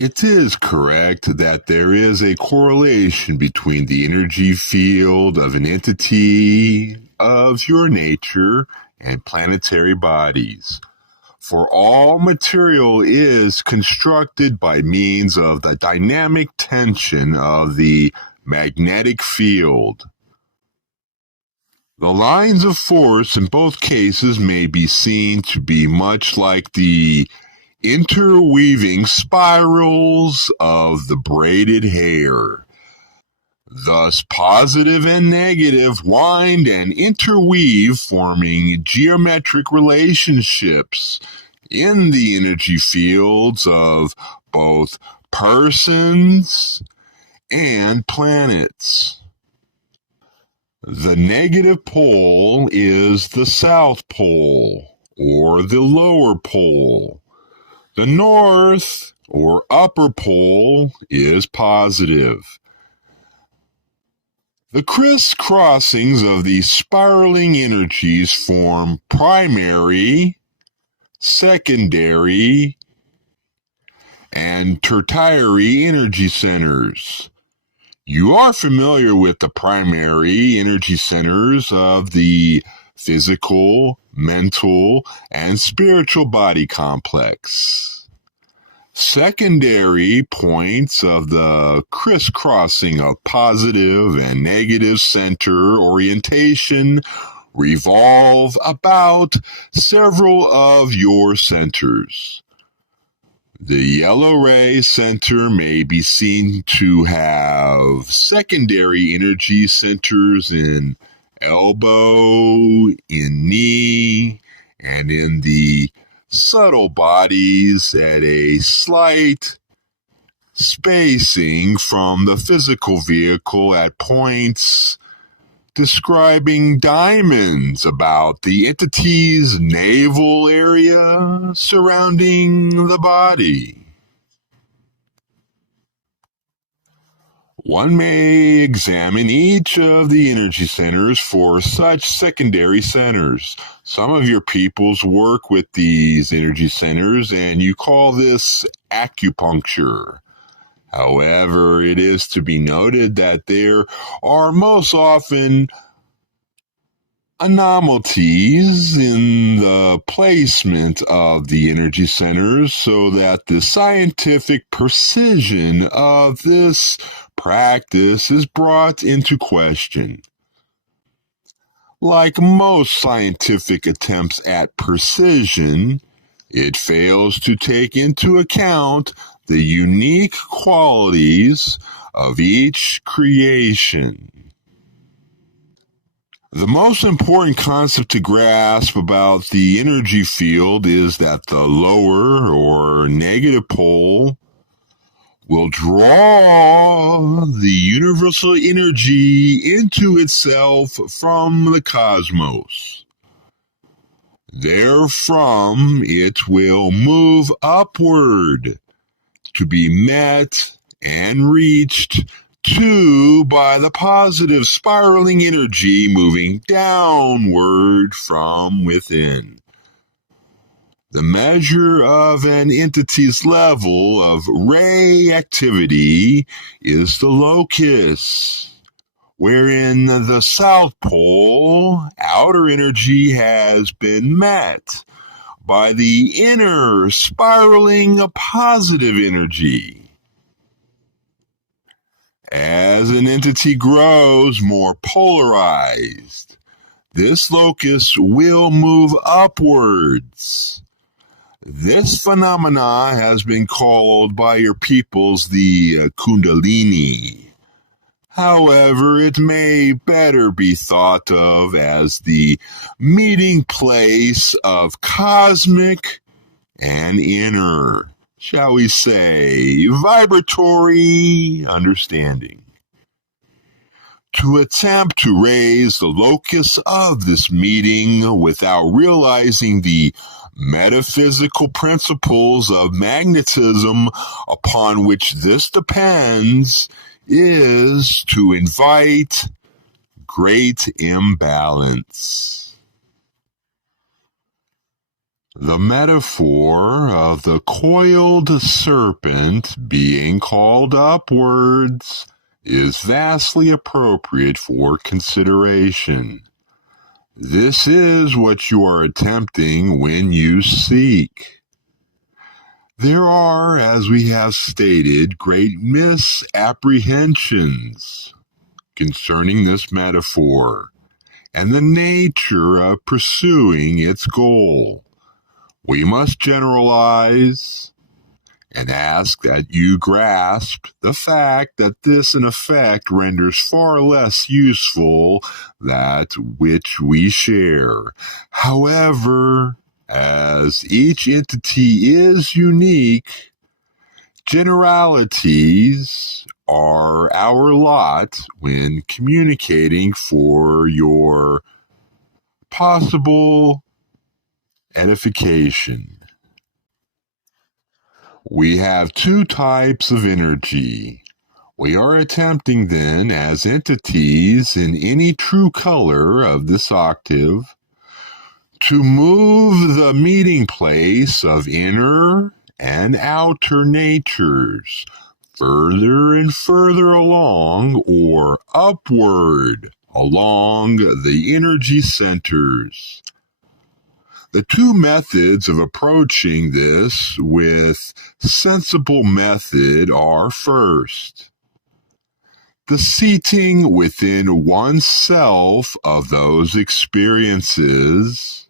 It is correct that there is a correlation between the energy field of an entity of your nature and planetary bodies. For all material is constructed by means of the dynamic tension of the magnetic field. The lines of force in both cases may be seen to be much like the interweaving spirals of the braided hair. Thus, positive and negative wind and interweave, forming geometric relationships in the energy fields of both persons and planets. The negative pole is the South Pole, or the lower pole. The North, or upper pole, is positive. The crisscrossings of the spiraling energies form primary, secondary, and tertiary energy centers. You are familiar with the primary energy centers of the physical, mental, and spiritual body complex. Secondary points of the crisscrossing of positive and negative center orientation revolve about several of your centers. The yellow ray center may be seen to have secondary energy centers in elbow, in knee, and in the subtle bodies at a slight spacing from the physical vehicle at points describing diamonds about the entity's navel area surrounding the body. One may examine each of the energy centers for such secondary centers. Some of your peoples work with these energy centers, and you call this acupuncture. However, it is to be noted that there are most often anomalies in the placement of the energy centers, so that the scientific precision of this practice is brought into question. Like most scientific attempts at precision, it fails to take into account the unique qualities of each creation. The most important concept to grasp about the energy field is that the lower or negative pole will draw the universal energy into itself from the cosmos. Therefrom, it will move upward to be met and reached to by the positive spiraling energy moving downward from within. The measure of an entity's level of ray activity is the locus, wherein the South Pole outer energy has been met by the inner spiraling positive energy. As an entity grows more polarized, this locus will move upwards. This phenomena has been called by your peoples the Kundalini. However, it may better be thought of as the meeting place of cosmic and inner, shall we say, vibratory understanding. To attempt to raise the locus of this meeting without realizing the metaphysical principles of magnetism upon which this depends is to invite great imbalance. The metaphor of the coiled serpent being called upwards is vastly appropriate for consideration. This is what you are attempting when you seek. There are, as we have stated, great misapprehensions concerning this metaphor and the nature of pursuing its goal. We must generalize and ask that you grasp the fact that this, in effect, renders far less useful that which we share. However, as each entity is unique, generalities are our lot when communicating for your possible edification. We have two types of energy. We are attempting then, as entities in any true color of this octave, to move the meeting place of inner and outer natures further and further along or upward along the energy centers. The two methods of approaching this with sensible method are, first, the seating within oneself of those experiences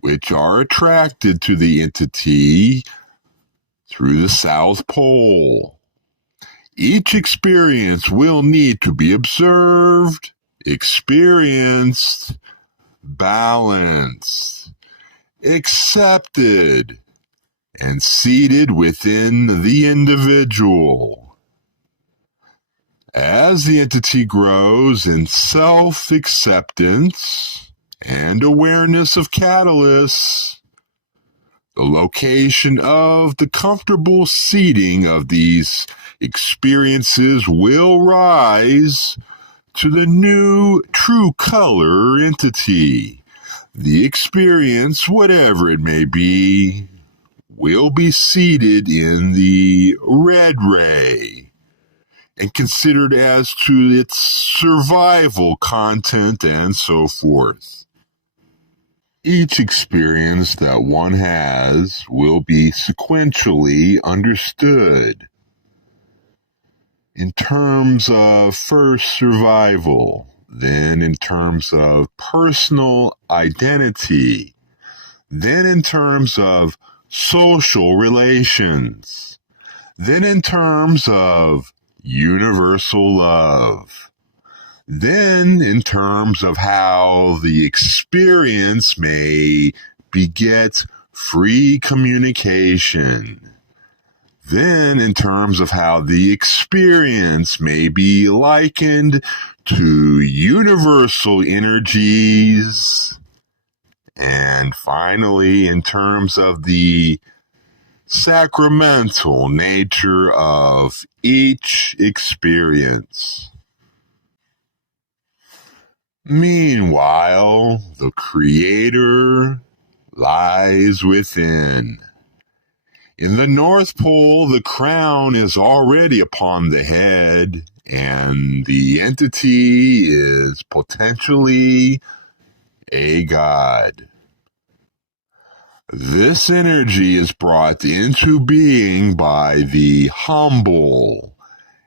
which are attracted to the entity through the South Pole. Each experience will need to be observed, experienced, balanced, accepted, and seated within the individual. As the entity grows in self-acceptance and awareness of catalysts, the location of the comfortable seating of these experiences will rise to the new true color entity. The experience, whatever it may be, will be seated in the red ray and considered as to its survival content and so forth. Each experience that one has will be sequentially understood in terms of first survival, then in terms of personal identity, then in terms of social relations, then in terms of universal love, then in terms of how the experience may beget free communication, then in terms of how the experience may be likened to universal energies, and finally in terms of the sacramental nature of each experience. Meanwhile, the Creator lies within. In the North Pole, the crown is already upon the head, and the entity is potentially a god. This energy is brought into being by the humble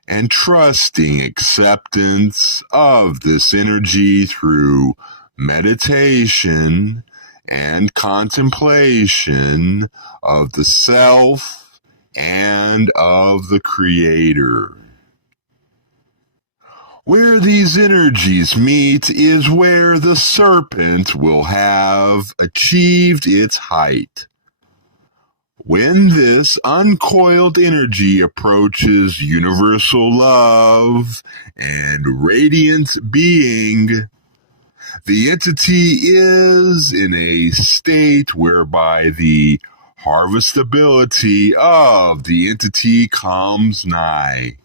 and trusting acceptance of this energy through meditation and contemplation of the self and of the Creator. Where these energies meet is where the serpent will have achieved its height. When this uncoiled energy approaches universal love and radiant being, the entity is in a state whereby the harvestability of the entity comes nigh.